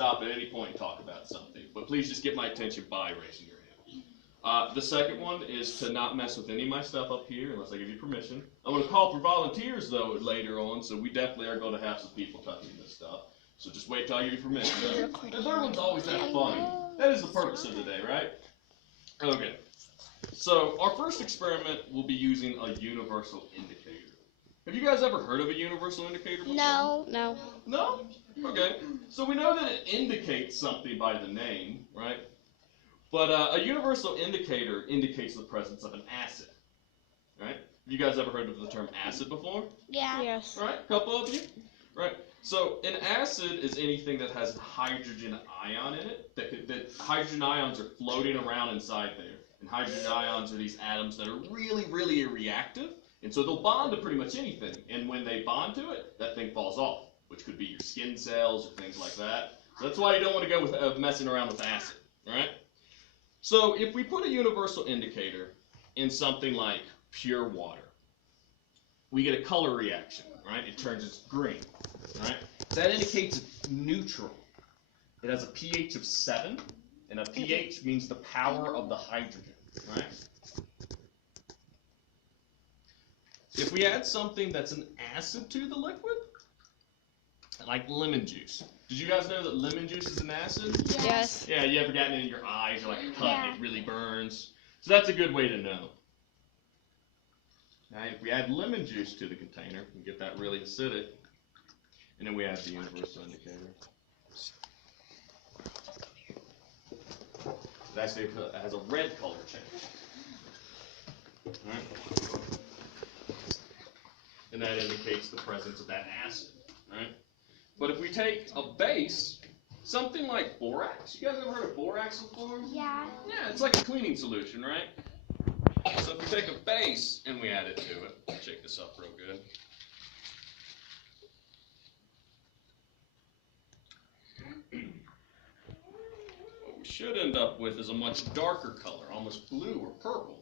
stop at any point and talk about something. But please just get my attention by raising your hand. The second one is to not mess with any of my stuff up here unless I give you permission. I'm going to call for volunteers, though, later on, so we definitely are going to have some people touching this stuff. So just wait till I give you permission. The third one's always that funny. That is the purpose of the day, right? Okay. So our first experiment will be using a universal indicator. Have you guys ever heard of a universal indicator before? No. No. No? Okay. So we know that it indicates something by the name, right? But a universal indicator indicates the presence of an acid, right? Have you guys ever heard of the term acid before? Yeah. Yes. Right? A couple of you? Right. So an acid is anything that has a hydrogen ion in it. That hydrogen ions are floating around inside there. And hydrogen ions are these atoms that are really, really reactive. And so they'll bond to pretty much anything. And when they bond to it, that thing falls off, which could be your skin cells or things like that. So that's why you don't want to go with messing around with acid. All right? So if we put a universal indicator in something like pure water, we get a color reaction, right? It turns green, right? That indicates it's neutral. It has a pH of 7, and a pH means the power of the hydrogen, right? If we add something that's an acid to the liquid, like lemon juice. Did you guys know that lemon juice is an acid? Yes. Yeah, you ever gotten it in your eyes or like a cut and it really burns? So that's a good way to know. Now, if we add lemon juice to the container, we get that really acidic. And then we add the universal indicator. It actually has a red color change. Right? And that indicates the presence of that acid. Right? But if we take a base, something like borax. You guys ever heard of borax before? Yeah. Yeah, it's like a cleaning solution, right? So if we take a base and we add it to it, I'll shake this up real good. What we should end up with is a much darker color, almost blue or purple.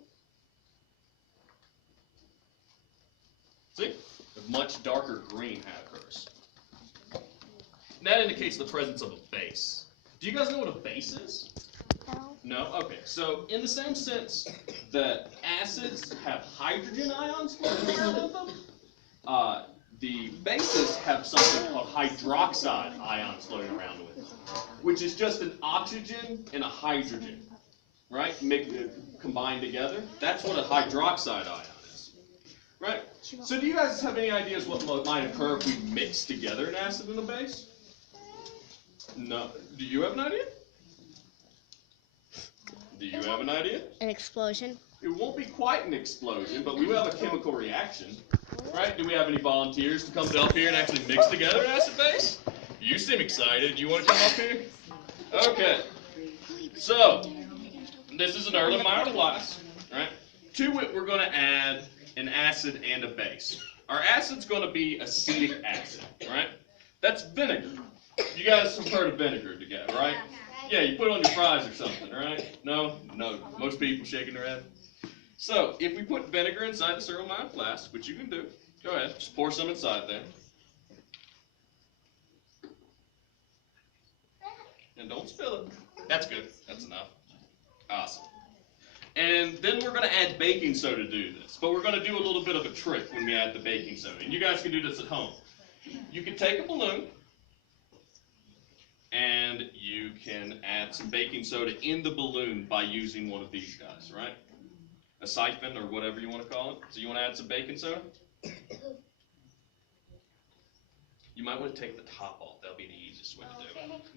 See? A much darker green occurs. And that indicates the presence of a base. Do you guys know what a base is? No. No? Okay. So in the same sense that acids have hydrogen ions floating around in them, the bases have something called hydroxide ions floating around with them, which is just an oxygen and a hydrogen, right? Combined together. That's what a hydroxide ion is, right? So do you guys have any ideas what might occur if we mix together an acid and a base? No. Do you have an idea? Do you have an idea? An explosion. It won't be quite an explosion, but we will have a chemical reaction. Right? Do we have any volunteers to come up here and actually mix together an acid base? You seem excited. You want to come up here? Okay. So, this is an Erlenmeyer class. Right? To it, we're going to add an acid and a base. Our acid's going to be acetic acid. Right? That's vinegar. You guys have heard of vinegar together, right? Yeah, you put it on your fries or something, right? No? No. Most people shaking their head. So, if we put vinegar inside the Erlenmeyer flask, which you can do, go ahead, just pour some inside there. And don't spill it. That's good. That's enough. Awesome. And then we're going to add baking soda to do this. But we're going to do a little bit of a trick when we add the baking soda. And you guys can do this at home. You can take a balloon, and you can add some baking soda in the balloon by using one of these guys, right? A siphon or whatever you want to call it. So you want to add some baking soda? You might want to take the top off. That'll be the easiest way to do it.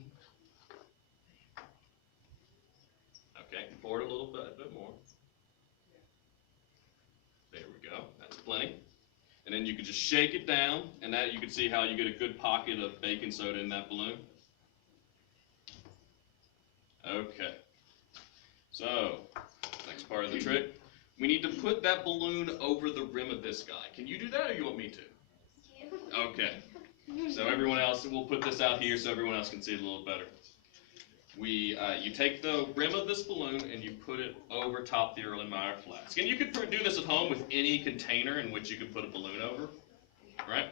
Okay, pour it a little bit more. There we go. That's plenty. And then you can just shake it down, and that you can see how you get a good pocket of baking soda in that balloon. Okay. So, next part of the trick. We need to put that balloon over the rim of this guy. Can you do that, or you want me to? Okay. So everyone else, we'll put this out here so everyone else can see it a little better. You take the rim of this balloon and you put it over top the Erlenmeyer flask. And you could do this at home with any container in which you could put a balloon over, right?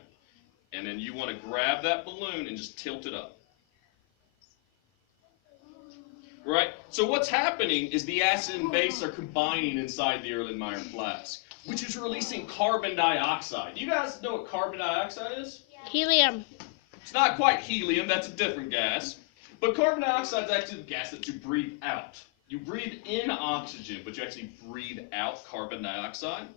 And then you want to grab that balloon and just tilt it up. Right? So what's happening is the acid and base are combining inside the Erlenmeyer flask, which is releasing carbon dioxide. You guys know what carbon dioxide is? Helium. It's not quite helium, that's a different gas. But carbon dioxide is actually the gas that you breathe out. You breathe in oxygen, but you actually breathe out carbon dioxide.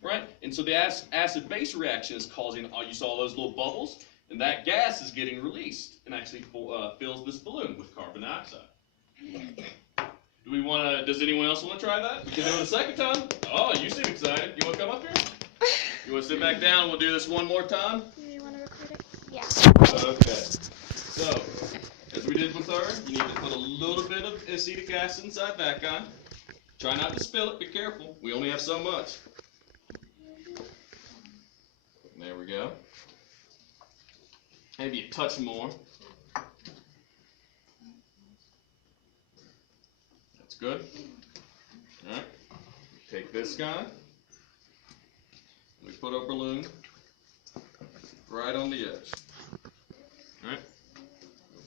Right? And so the acid-base reaction is causing, you saw those little bubbles, and that gas is getting released and actually fills this balloon with carbon dioxide. Does anyone else want to try that? We can do it a second time. Oh, you seem excited. You want to come up here? You want to sit back down and we'll do this one more time? You want to record it? Yeah. Okay. So, as we did with her, you need to put a little bit of acetic acid inside that guy. Try not to spill it. Be careful. We only have so much. There we go. Maybe a touch more. That's good. Alright. Take this guy. We put our balloon right on the edge. Alright.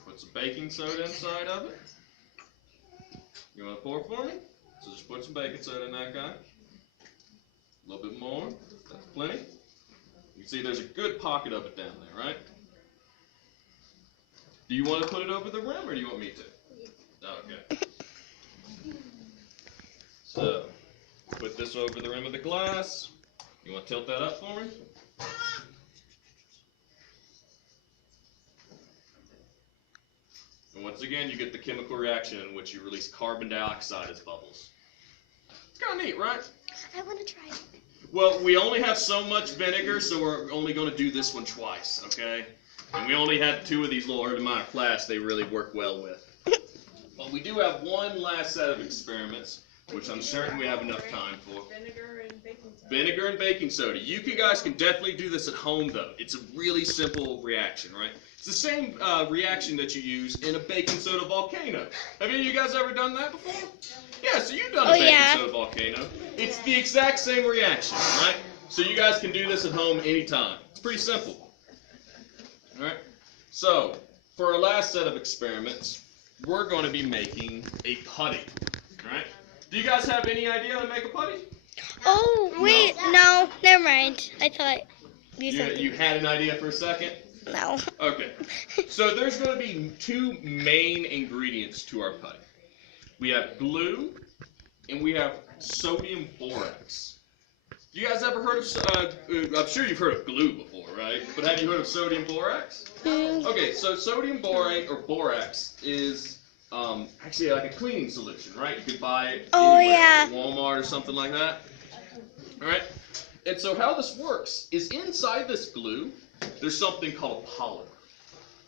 Put some baking soda inside of it. You want to pour for me? So just put some baking soda in that guy. A little bit more. That's plenty. You can see there's a good pocket of it down there, right? Do you want to put it over the rim, or do you want me to? Okay. So, put this over the rim of the glass. You want to tilt that up for me? And once again, you get the chemical reaction in which you release carbon dioxide as bubbles. It's kind of neat, right? I want to try it. Well, we only have so much vinegar, so we're only going to do this one twice, okay? And we only had 2 of these little Erlenmeyer flasks they really work well with. But we do have one last set of experiments, which I'm certain we have enough time for. Vinegar and baking soda. Vinegar and baking soda. You guys can definitely do this at home, though. It's a really simple reaction, right? It's the same reaction that you use in a baking soda volcano. Have any of you guys ever done that before? Yeah, so you've done a baking soda volcano. It's the exact same reaction, right? So you guys can do this at home anytime. It's pretty simple. All right. So for our last set of experiments, we're going to be making a putty. All right. Do you guys have any idea how to make a putty? Oh, wait. No, never mind. I thought You had an idea for a second? No. Okay. So there's going to be 2 main ingredients to our putty. We have glue and we have sodium borax. You guys ever heard of, I'm sure you've heard of glue before, right? But have you heard of sodium borax? Okay, so sodium borax is actually like a cleaning solution, right? You could buy it anywhere, at Walmart or something like that. All right? And so how this works is inside this glue, there's something called a polymer,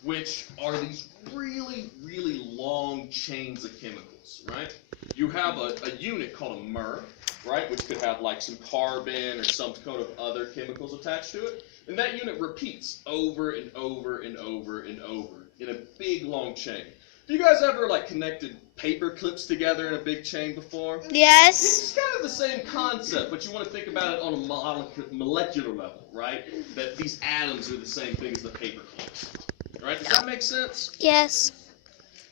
which are these really, really long chains of chemicals, right? You have a unit called a mer, right, which could have like some carbon or some kind of other chemicals attached to it. And that unit repeats over and over and over and over in a big long chain. Have you guys ever like connected paper clips together in a big chain before? Yes. It's kind of the same concept, but you want to think about it on a molecular level, right? That these atoms are the same thing as the paper clips. Right? Does that make sense? Yes.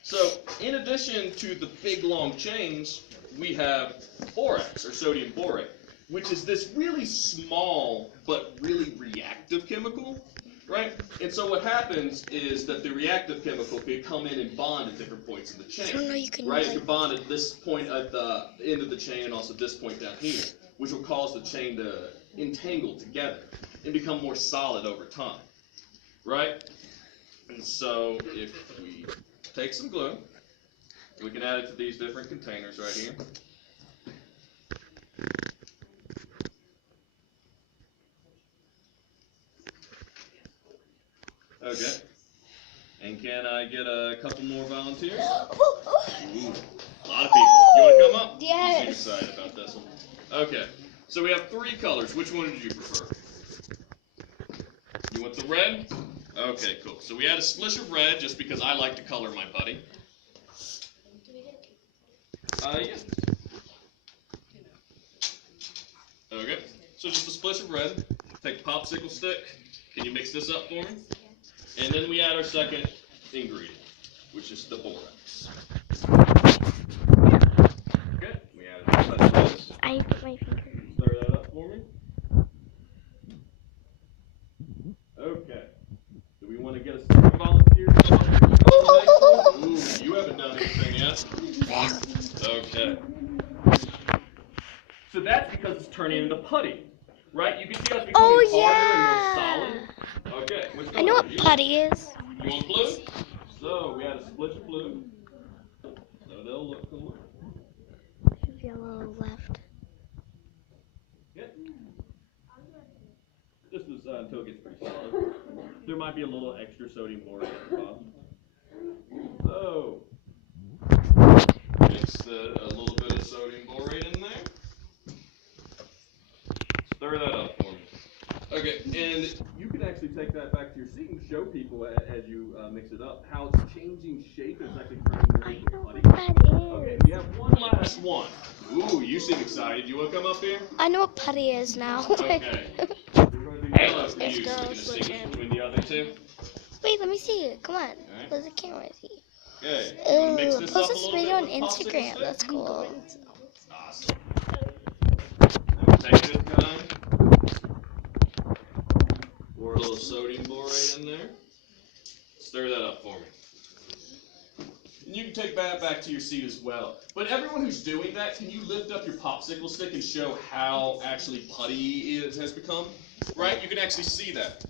So, in addition to the big long chains, we have borax, or sodium borate, which is this really small but really reactive chemical, right? And so what happens is that the reactive chemical can come in and bond at different points in the chain, right? It can bond at this point at the end of the chain and also this point down here, which will cause the chain to entangle together and become more solid over time, right? And so if we take some glue, we can add it to these different containers right here. Okay. And can I get a couple more volunteers? Ooh, a lot of people. You want to come up? Yes. You seem excited about this one. Okay. So we have 3 colors. Which one did you prefer? You want the red? Okay, cool. So we add a splish of red just because I like to color my putty. Yeah. Okay. So just a splish of red. Take a popsicle stick. Can you mix this up for me? And then we add our second ingredient, which is the borax. that's because it's turning into putty, right? You can see how it's Oh, becoming harder yeah. and more solid. Okay, which I color know do what you putty is. You want blue? So we had a splash of blue. So they'll look cooler. Yellow left. Okay. This is until it gets pretty solid. There might be a little extra sodium borate at the bottom. So mix a little bit of sodium borate in there. Stir that up for me. Okay, and you can actually take that back to your seat and show people as you mix it up how it's changing shape. It's actually turning more into putty. That Okay, is. we have one last one. Ooh, you seem excited. You want to come up here? I know what putty is now. Okay. We're going to do yellow for Let's you so go you can switch distinguish in. between the other two. Wait, let me see it. Come on. Alright. Let the camera see. Okay. You wanna mix Ooh, this post up a this little video on bit with popsicle Instagram. stick? That's cool. Awesome. Now take this guy. Pour a little sodium borate in there. Stir that up for me. And you can take that back to your seat as well. But everyone who's doing that, can you lift up your popsicle stick and show how actually putty it has become? Right? You can actually see that.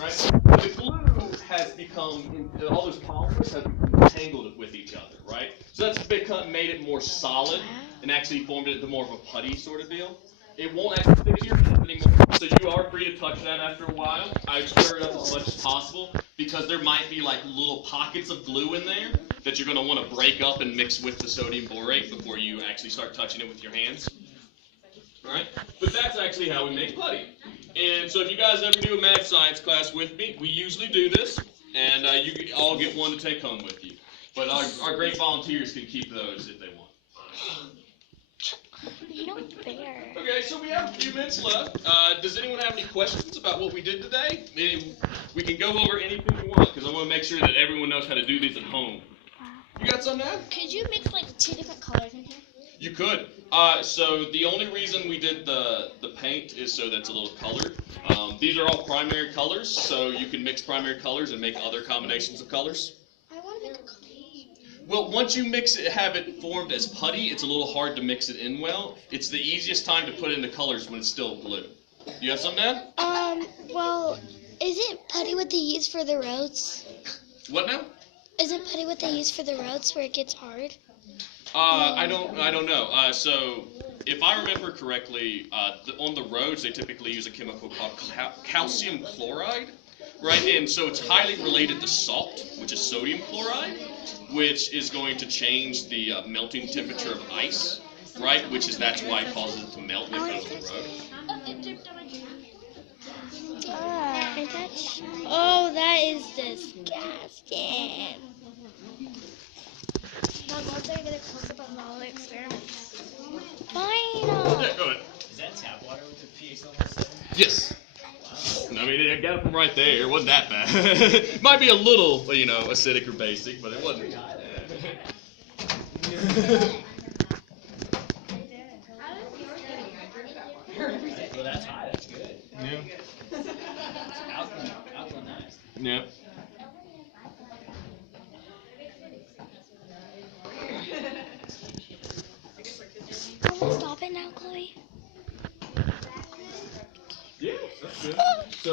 Right? The glue has become, all those polymers have become tangled with each other, right? So that's made it more solid and actually formed it into more of a putty sort of deal. It won't actually stick to your hands anymore, so you are free to touch that after a while. I stir it up as much as possible because there might be like little pockets of glue in there that you're going to want to break up and mix with the sodium borate before you actually start touching it with your hands. Alright? But that's actually how we make putty. And so if you guys ever do a math science class with me, we usually do this, and you all get one to take home with you. But our great volunteers can keep those if they want. No fair. Okay, so we have a few minutes left. Does anyone have any questions about what we did today? We can go over anything you want, because I want to make sure that everyone knows how to do these at home. You got some, Dad? Could you mix like 2 different colors in here? You could. So the only reason we did the paint is so that's a little colored. These are all primary colors, so you can mix primary colors and make other combinations of colors. I want to make a color. Well, once you mix it, have it formed as putty, it's a little hard to mix it in well. It's the easiest time to put in the colors when it's still glue. You have some, Dad? Well, isn't putty what they use for the roads? What now? Isn't putty what they use for the roads where it gets hard? I don't know. So, if I remember correctly, on the roads they typically use a chemical called calcium chloride, right? And so it's highly related to salt, which is sodium chloride, which is going to change the melting temperature of ice, right? That's why it causes it to melt when it goes on the road. Oh, that is disgusting. Mom, once I get a close up on all the experiments. Fine. Yeah, go ahead. Is that tap water with the pH level 7? Yes. I mean, I got it from right there. It wasn't that bad. Might be a little, acidic or basic, but it wasn't. Well, that's high. That's good. Yeah. Alkalinized. Yeah. Stop it now, Chloe. Yeah, that's good. So